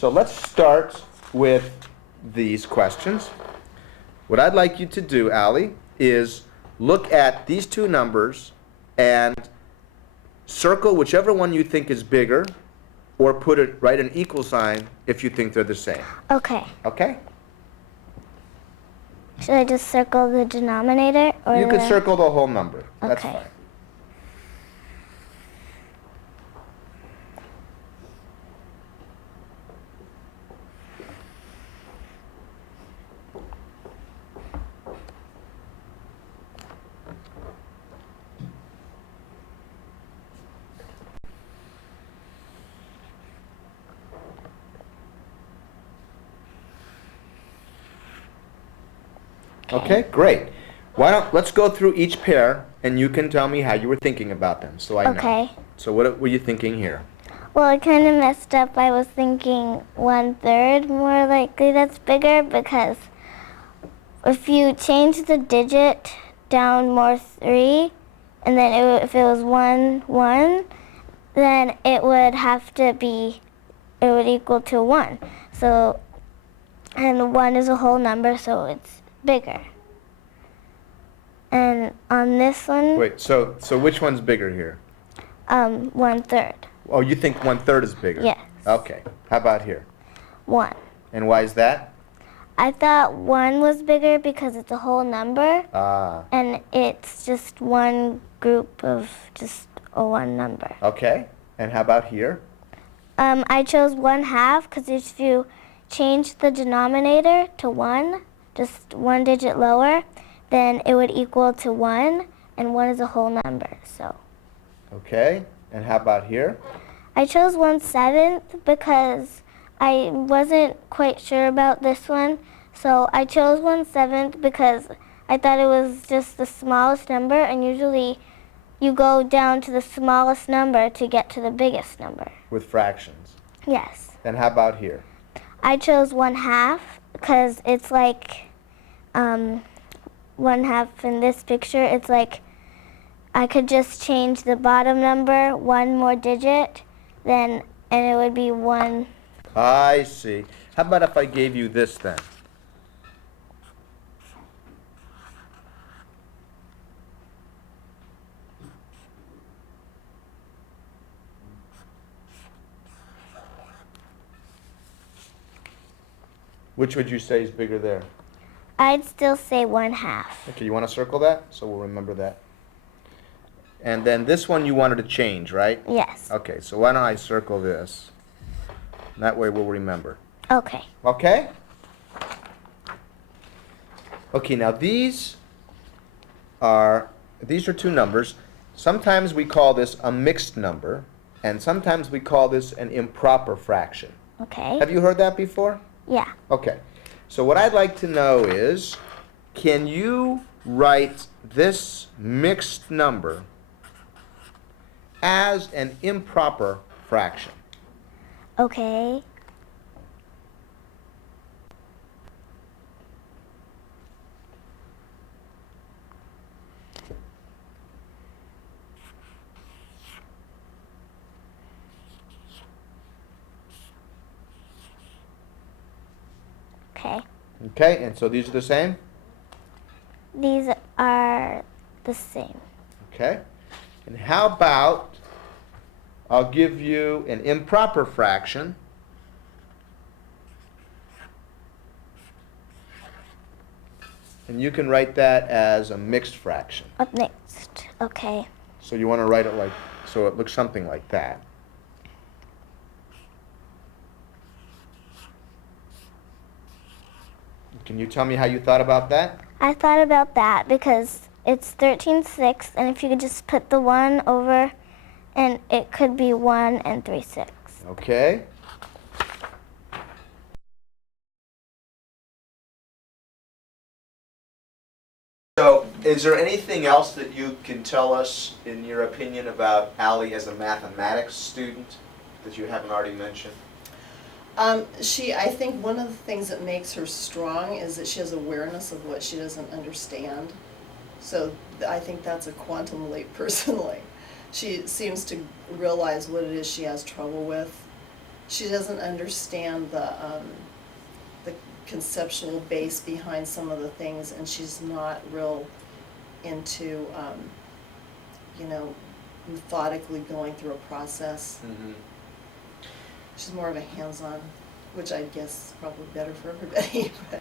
So let's start with these questions. What I'd like you to do, Allie, is look at these two numbers and circle whichever one you think is bigger, or write an equal sign if you think they're the same. Okay. Okay? Should I just circle the denominator? Or You can circle the whole number. That's Okay. fine. Okay, great. Let's go through each pair, and you can tell me how you were thinking about them, so I know. Okay. So what were you thinking here? Well, I kind of messed up. I was thinking 1/3 more likely that's bigger, because if you change the digit down more 3, and then if it was 1, 1, then it would equal to 1. So, and 1 is a whole number, so it's bigger. And on this one, Wait, so which one's bigger here? 1/3. Oh, you think 1/3 is bigger? Yes. Okay. How about here? 1. And why is that? I thought 1 was bigger because it's a whole number, Ah, and it's just one group of just a one number. okay. And how about here? I chose 1/2 because if you change the denominator to 1, just one digit lower, then it would equal to 1, and 1 is a whole number, so. Okay. And how about here? I chose 1/7 because I wasn't quite sure about this one, so I chose 1/7 because I thought it was just the smallest number, and usually you go down to the smallest number to get to the biggest number. With fractions. Yes. And how about here? I chose 1/2 because it's like 1/2 in this picture. It's like I could just change the bottom number one more digit, and it would be 1. I see. How about if I gave you this then? Which would you say is bigger there? I'd still say 1/2. Okay, you want to circle that? So we'll remember that. And then this one you wanted to change, right? Yes. Okay, so why don't I circle this? That way we'll remember. Okay. Okay? Okay, now these are two numbers. Sometimes we call this a mixed number, and sometimes we call this an improper fraction. Okay. Have you heard that before? Yeah. Okay. So what I'd like to know is, can you write this mixed number as an improper fraction? Okay. Okay. Okay, and so these are the same? These are the same. Okay. And how about I'll give you an improper fraction. And you can write that as a mixed fraction. Up next. Okay. So you want to write it so it looks something like that. Can you tell me how you thought about that? I thought about that because it's 13/6, and if you could just put the 1 over, and it could be 1 and 3/6. Okay. So, is there anything else that you can tell us, in your opinion, about Allie as a mathematics student that you haven't already mentioned? I think one of the things that makes her strong is that she has awareness of what she doesn't understand. So I think that's a quantum leap personally. She seems to realize what it is she has trouble with, she doesn't understand the conceptual base behind some of the things, and she's not real into, you know, methodically going through a process. Mm-hmm. She's more of a hands-on, which I guess is probably better for everybody. But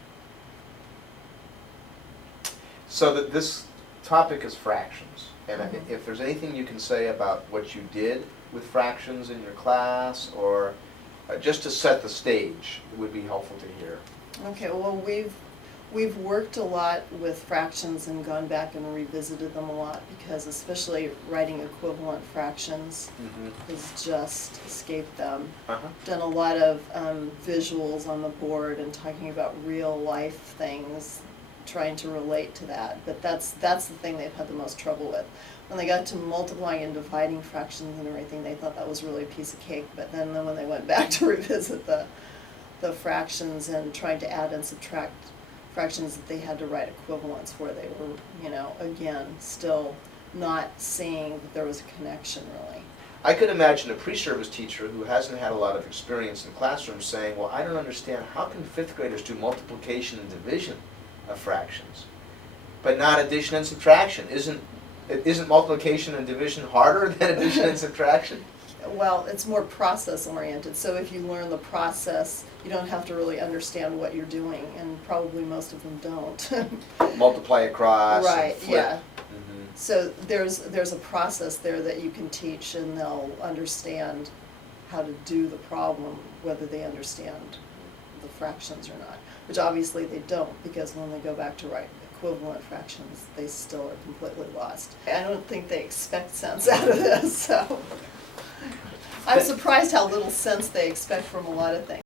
So that this topic is fractions, and Mhm. if there's anything you can say about what you did with fractions in your class, or just to set the stage, it would be helpful to hear. Okay, well, we've worked a lot with fractions and gone back and revisited them a lot, because especially writing equivalent fractions Mm-hmm. has just escaped them. Uh-huh. Done a lot of visuals on the board and talking about real life things, trying to relate to that. But that's the thing they've had the most trouble with. When they got to multiplying and dividing fractions and everything, they thought that was really a piece of cake. But then when they went back to revisit the fractions and trying to add and subtract fractions, that they had to write equivalents where they were, you know, again, still not seeing that there was a connection really. I could imagine a pre-service teacher who hasn't had a lot of experience in classrooms saying, well, I don't understand, how can fifth graders do multiplication and division of fractions, but not addition and subtraction? Isn't multiplication and division harder than addition and subtraction? Well, it's more process oriented, so if you learn the process, you don't have to really understand what you're doing, and probably most of them don't. Multiply across Right, and flip. yeah. Mhm. So there's a process there that you can teach, and they'll understand how to do the problem, whether they understand the fractions or not, which obviously they don't, because when they go back to write equivalent fractions, they still are completely lost. I don't think they expect sense out of this, so. I'm surprised how little sense they expect from a lot of things.